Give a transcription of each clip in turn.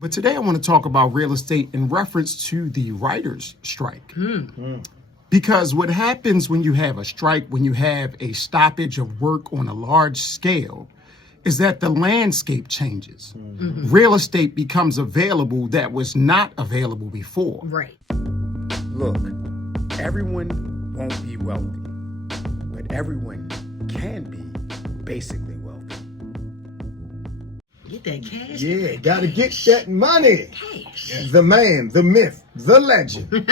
But today I want to talk about real estate in reference to the writers' strike. Because what happens when you have a strike, when you have a stoppage of work on a large scale, is that the landscape changes. Real estate becomes available that was not available before. Right. Look, everyone won't be wealthy, but everyone can be basically wealthy. Get that cash. Yeah, gotta get that money. Cash. The man, the myth, the legend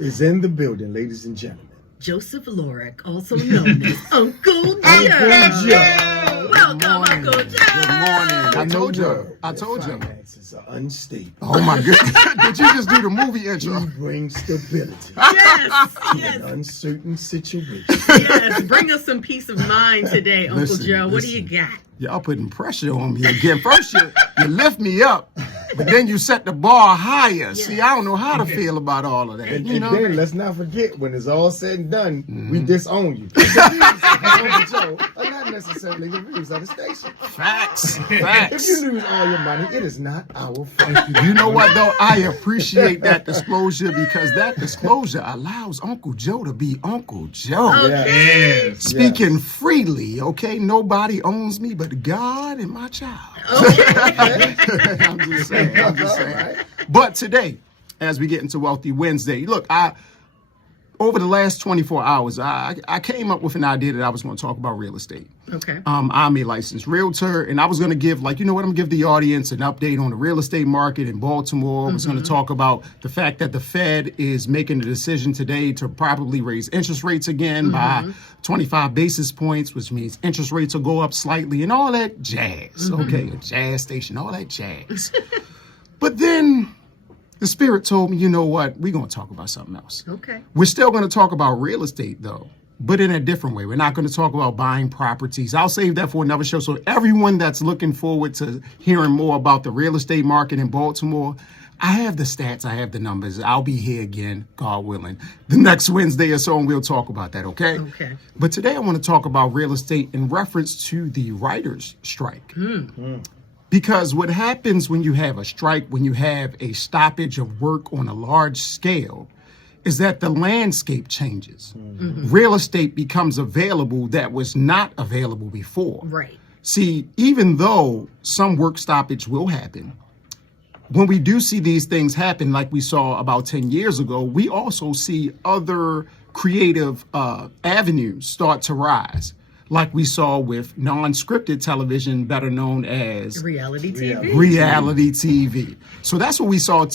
is in the building, ladies and gentlemen. Joseph Lorick, also known as Uncle Joe. Welcome, Uncle Joe. Good morning. I told you. Finances are unstable. Oh my goodness. Did you just do the movie intro? He brings stability Yes, in yes, uncertain situations. yes. Bring us some peace of mind today, Uncle Listen, Joe. What do listen. you got? Y'all putting pressure on me again. First, you lift me up, but then you set the bar higher. See, I don't know how to feel about all of that. And, You and know? then let's not forget, when it's all said and done, we disown you. The views of Uncle Joe are not necessarily the views of the station. Facts. If Facts. you lose all your money, it is not our fault. You know what, though? I appreciate that disclosure because that disclosure allows Uncle Joe to be Uncle Joe. Yes. Speaking freely, okay? Nobody owns me but God and my child. I'm just saying. Right. But today, as we get into Wealthy Wednesday, look, over the last 24 hours, I came up with an idea that I was going to talk about real estate. Okay. I'm a licensed realtor, and I was going to give, I'm going to give the audience an update on the real estate market in Baltimore. I was going to talk about the fact that the Fed is making a decision today to probably raise interest rates again by 25 basis points, which means interest rates will go up slightly and all that jazz. Okay, a jazz station, all that jazz. But then the spirit told me, you know what? We're going to talk about something else. Okay. We're still going to talk about real estate, though, but in a different way. We're not going to talk about buying properties. I'll save that for another show. So everyone that's looking forward to hearing more about the real estate market in Baltimore, I have the stats. I have the numbers. I'll be here again, God willing, the next Wednesday or so, and we'll talk about that, okay? Okay. But today I want to talk about real estate in reference to the writers' strike. Because what happens when you have a strike, when you have a stoppage of work on a large scale, is that the landscape changes. Real estate becomes available that was not available before. Right. See, even though some work stoppage will happen, when we do see these things happen, like we saw about 10 years ago, we also see other creative avenues start to rise, like we saw with non-scripted television, better known as Reality TV. reality TV. So that's what we saw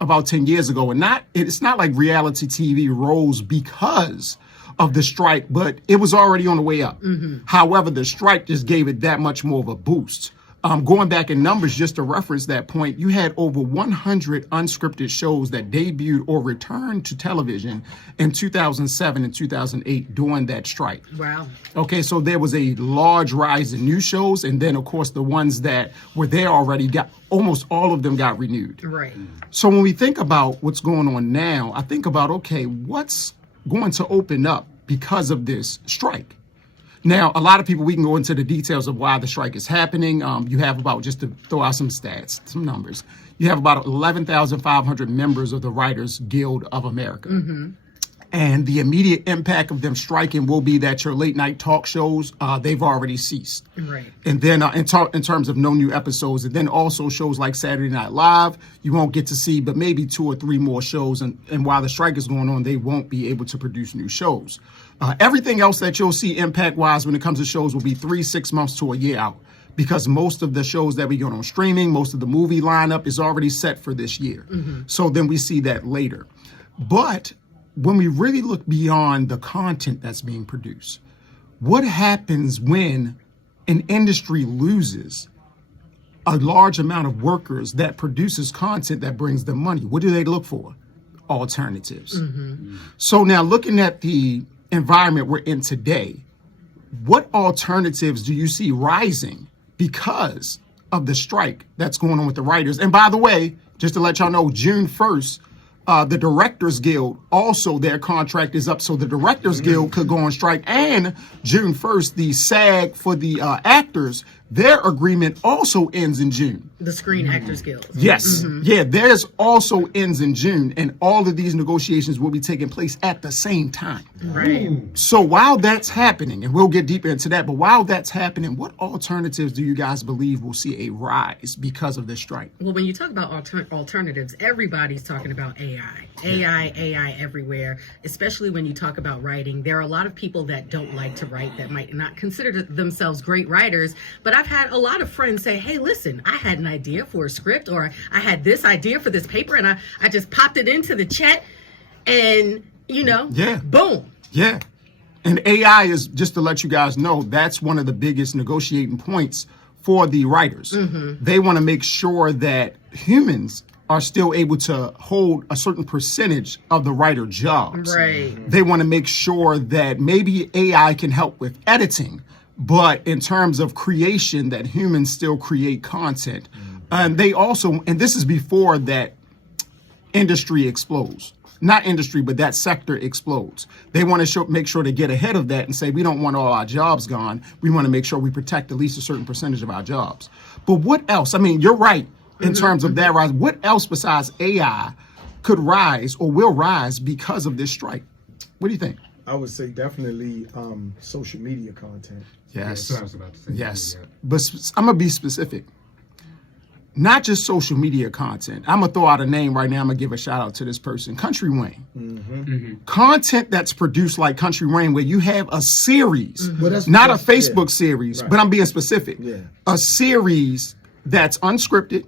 about 10 years ago. And it's not like reality TV rose because of the strike, but it was already on the way up. However, the strike just gave it that much more of a boost. Going back in numbers, just to reference that point, you had over 100 unscripted shows that debuted or returned to television in 2007 and 2008 during that strike. Wow. Okay, so there was a large rise in new shows, and then, of course, the ones that were there already almost all of them got renewed. Right. So when we think about what's going on now, I think about, okay, what's going to open up because of this strike? Now, a lot of people, we can go into the details of why the strike is happening. You have about, just to throw out some stats, some numbers, you have about 11,500 members of the Writers Guild of America. And the immediate impact of them striking will be that your late night talk shows, they've already ceased. Right. And then in terms of no new episodes, and then also shows like Saturday Night Live, you won't get to see but maybe 2 or 3 more shows. And while the strike is going on, they won't be able to produce new shows. Everything else that you'll see impact-wise when it comes to shows will be 3, 6 months to a year out, because most of the shows that we get on streaming, most of the movie lineup is already set for this year. So then we see that later. But when we really look beyond the content that's being produced, what happens when an industry loses a large amount of workers that produces content that brings them money? What do they look for? Alternatives. So now, looking at the environment we're in today, what alternatives do you see rising because of the strike that's going on with the writers? And by the way, just to let y'all know, June 1st, the Directors Guild, also their contract is up. So the Directors Guild could go on strike. And June 1st, the SAG for the actors, their agreement also ends in June. The Screen Actors Guild. Yes. Yeah, there's also ends in June, and all of these negotiations will be taking place at the same time. Right. So while that's happening, and we'll get deeper into that, but while that's happening, what alternatives do you guys believe will see a rise because of this strike? Well, when you talk about alternatives, everybody's talking about AI. AI everywhere, especially when you talk about writing. There are a lot of people that don't like to write, that might not consider themselves great writers, but I've had a lot of friends say, hey, listen, I had an idea for a script, or I had this idea for this paper, and I just popped it into the chat, and, boom. Yeah. And AI is, just to let you guys know, that's one of the biggest negotiating points for the writers. They want to make sure that humans are still able to hold a certain percentage of the writer jobs. Right. They want to make sure that maybe AI can help with editing, but in terms of creation, that humans still create content. And they also, and this is before that industry explodes. Not industry, but that sector explodes. They want to make sure to get ahead of that and say, we don't want all our jobs gone. We want to make sure we protect at least a certain percentage of our jobs. But what else? I mean, you're right in terms of that rise. What else besides AI could rise or will rise because of this strike? What do you think? I would say definitely social media content. Yes. That's what I was about to say. Yes. Yeah. But I'm going to be specific. Not just social media content. I'm going to throw out a name right now. I'm going to give a shout out to this person, Kountry Wayne. Content that's produced like Kountry Wayne, where you have a series, Well, not a Facebook series, Right. but I'm being specific. Yeah. A series that's unscripted,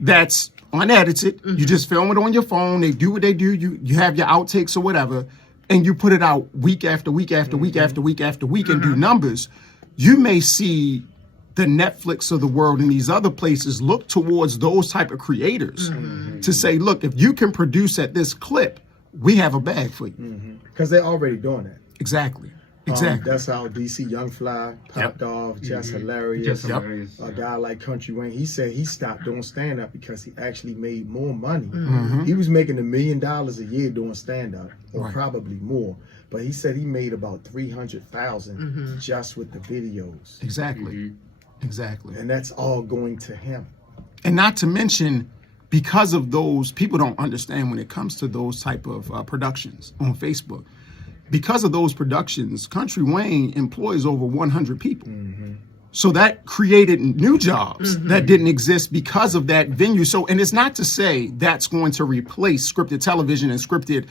that's unedited. You just film it on your phone. They do what they do. You have your outtakes or whatever, and you put it out week after week after week after week after week and do numbers. You may see the Netflix of the world and these other places look towards those type of creators to say, look, if you can produce at this clip, we have a bag for you. Because they're already doing that. Exactly. Exactly. That's how DC Young Fly popped off, just hilarious. Just hilarious. A guy like Kountry Wayne, he said he stopped doing stand-up because he actually made more money. He was making $1 million a year doing stand-up, or probably more. But he said he made about $300,000 just with the videos. Exactly. Exactly. And that's all going to him. And not to mention, because of those, people don't understand when it comes to those type of productions on Facebook. Because of those productions, Kountry Wayne employs over 100 people. So that created new jobs that didn't exist because of that venue. So, and it's not to say that's going to replace scripted television and scripted,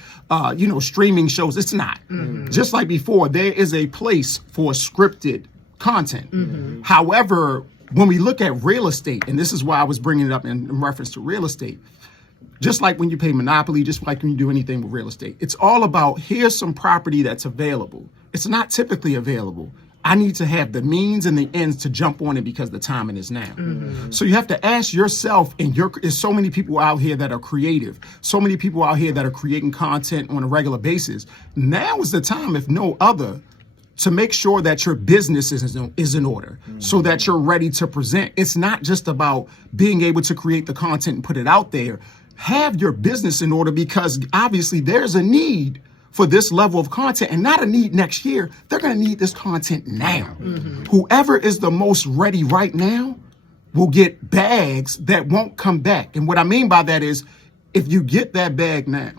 streaming shows. It's not. Just like before, there is a place for scripted content. However, when we look at real estate, and this is why I was bringing it up in reference to real estate, just like when you pay Monopoly, just like when you do anything with real estate, it's all about, here's some property that's available. It's not typically available. I need to have the means and the ends to jump on it because the timing is now. So you have to ask yourself, and there's so many people out here that are creative, so many people out here that are creating content on a regular basis. Now is the time, if no other, to make sure that your business is in order so that you're ready to present. It's not just about being able to create the content and put it out there. Have your business in order, because obviously there's a need for this level of content, and not a need next year. They're going to need this content now. Whoever is the most ready right now will get bags that won't come back. And what I mean by that is, if you get that bag now,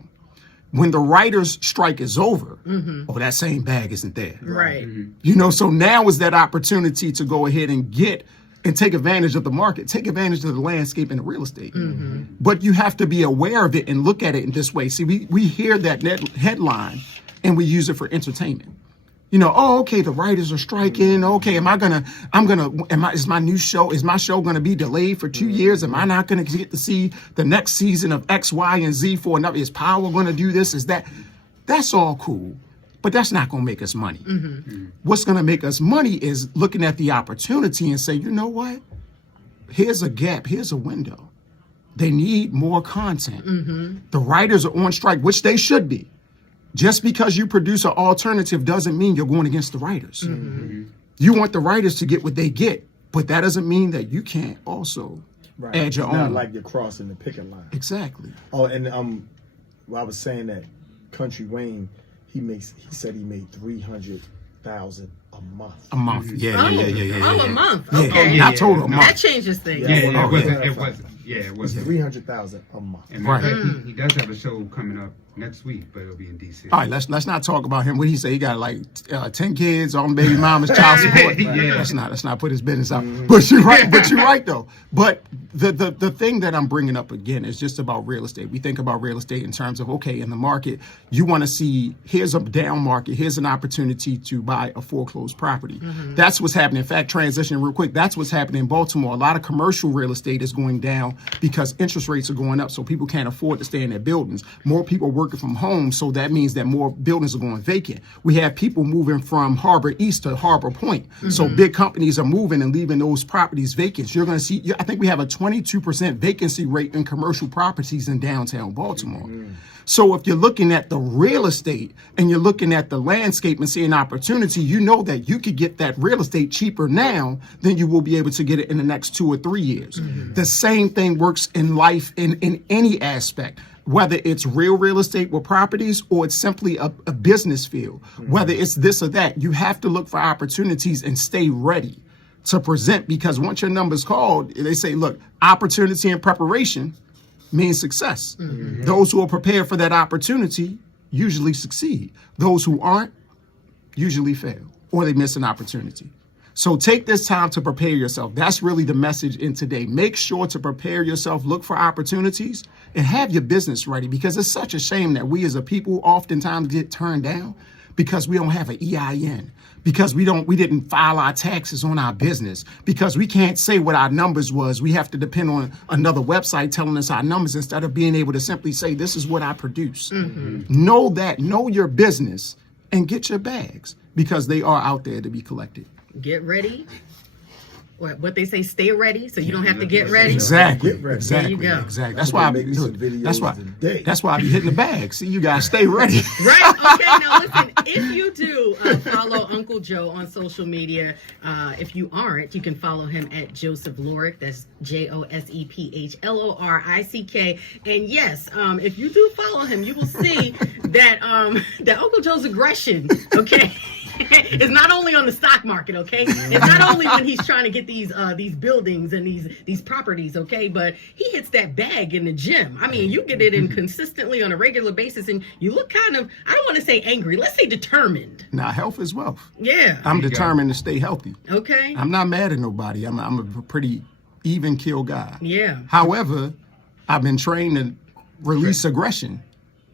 when the writer's strike is over, that same bag isn't there. Right. So now is that opportunity to go ahead and get and take advantage of the market, take advantage of the landscape and the real estate. But you have to be aware of it and look at it in this way. See, we hear that headline and we use it for entertainment. Okay, the writers are striking. Okay, is my show gonna be delayed for 2 years? Am I not gonna get to see the next season of X, Y, and Z for another? Is Power gonna do this? Is that? That's all cool, but that's not gonna make us money. What's gonna make us money is looking at the opportunity and say, you know what? Here's a gap, here's a window. They need more content. The writers are on strike, which they should be. Just because you produce an alternative doesn't mean you're going against the writers. You want the writers to get what they get, but that doesn't mean that you can't also add your It's own. not like you're crossing the picket line. Exactly. Oh, and I was saying that Kountry Wayne, he said he made $300,000 a month. A month. Yeah. Oh, a month. Yeah. Okay. I told her a month. That changes things. Yeah, Yeah. it wasn't. 300,000 a month. And Right. he does have a show coming up next week, but it'll be in DC. All right, let's not talk about him. What he say? He got like 10 kids, all baby mamas, child support. Yeah. Let's not put his business out. But you're right. But you're right though. But the thing that I'm bringing up again is just about real estate. We think about real estate in terms of, okay, in the market, you want to see, here's a down market, here's an opportunity to buy a foreclosed property. That's what's happening. In fact, transitioning real quick, that's what's happening in Baltimore. A lot of commercial real estate is going down because interest rates are going up, so people can't afford to stay in their buildings. More people are working from home, so that means that more buildings are going vacant. We have people moving from Harbor East to Harbor Point. So big companies are moving and leaving those properties vacant. You're going to see, I think we have a 22% vacancy rate in commercial properties in downtown Baltimore. So if you're looking at the real estate and you're looking at the landscape and seeing opportunity, you know that you could get that real estate cheaper now than you will be able to get it in the next 2 or 3 years. The same thing works in life in any aspect, whether it's real estate with properties or it's simply a business field, whether it's this or that. You have to look for opportunities and stay ready to present, because once your number's called, they say, look, opportunity and preparation means success. Those who are prepared for that opportunity usually succeed. Those who aren't usually fail, or they miss an opportunity. So take this time to prepare yourself. That's really the message in today. Make sure to prepare yourself, look for opportunities, and have your business ready, because it's such a shame that we as a people oftentimes get turned down because we don't have an EIN, because we didn't file our taxes on our business, because we can't say what our numbers was. We have to depend on another website telling us our numbers instead of being able to simply say, this is what I produce. Know that, know your business, and get your bags, because they are out there to be collected. Get ready. What they say, stay ready, so you don't have to get ready. Exactly. Get ready. Exactly. There you go. Exactly. That's why I be making some videos today. that's why I be hitting the bag. See, you guys stay ready. Right. Okay. Now listen. If you do follow Uncle Joe on social media, if you aren't, you can follow him at Joseph Lorick. That's Josephlorick. And yes, if you do follow him, you will see that that Uncle Joe's aggression, okay, is not only on the stock market, okay. It's not only when he's trying to get these buildings and these properties, okay, but he hits that bag in the gym. I mean, you get it in consistently on a regular basis, and you look kind of, I don't want to say angry, let's say determined. Now, health is wealth. Yeah. I'm determined to stay healthy. Okay. I'm not mad at nobody. I'm a pretty even keel guy. Yeah. However, I've been trained to release aggression,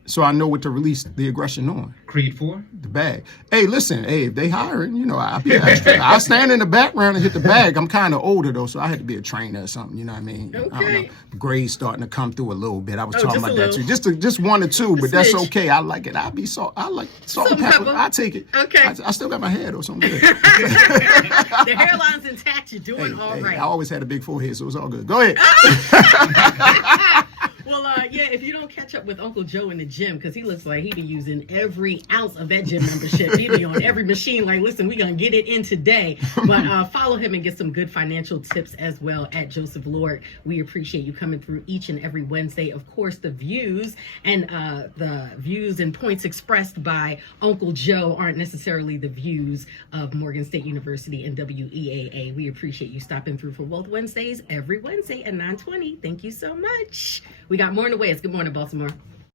so I know what to release the aggression on. Creed 4? The bag. Hey, listen, if they hiring, I stand in the background and hit the bag. I'm kind of older though, so I had to be a trainer or something. You know what I mean? Okay. I don't know. Grades starting to come through a little bit. I was talking just about a that too. little. Just 1 or 2, but that's smidge. okay. I like it. I like salt and Salt and pepper. pepper. I take it. Okay. I still got my hair though, so I'm good. The hairline's intact. You're doing all right. I always had a big forehead, so it's all good. Go ahead. Well, yeah, if you don't catch up with Uncle Joe in the gym, because he looks like he be using every ounce of that gym membership. He be on every machine like, listen, we're going to get it in today. But follow him and get some good financial tips as well at Joseph Lorick. We appreciate you coming through each and every Wednesday. Of course, the views and points expressed by Uncle Joe aren't necessarily the views of Morgan State University and WEAA. We appreciate you stopping through for Wealth Wednesdays every Wednesday at 9:20. Thank you so much. We got more in the way. Good morning, Baltimore.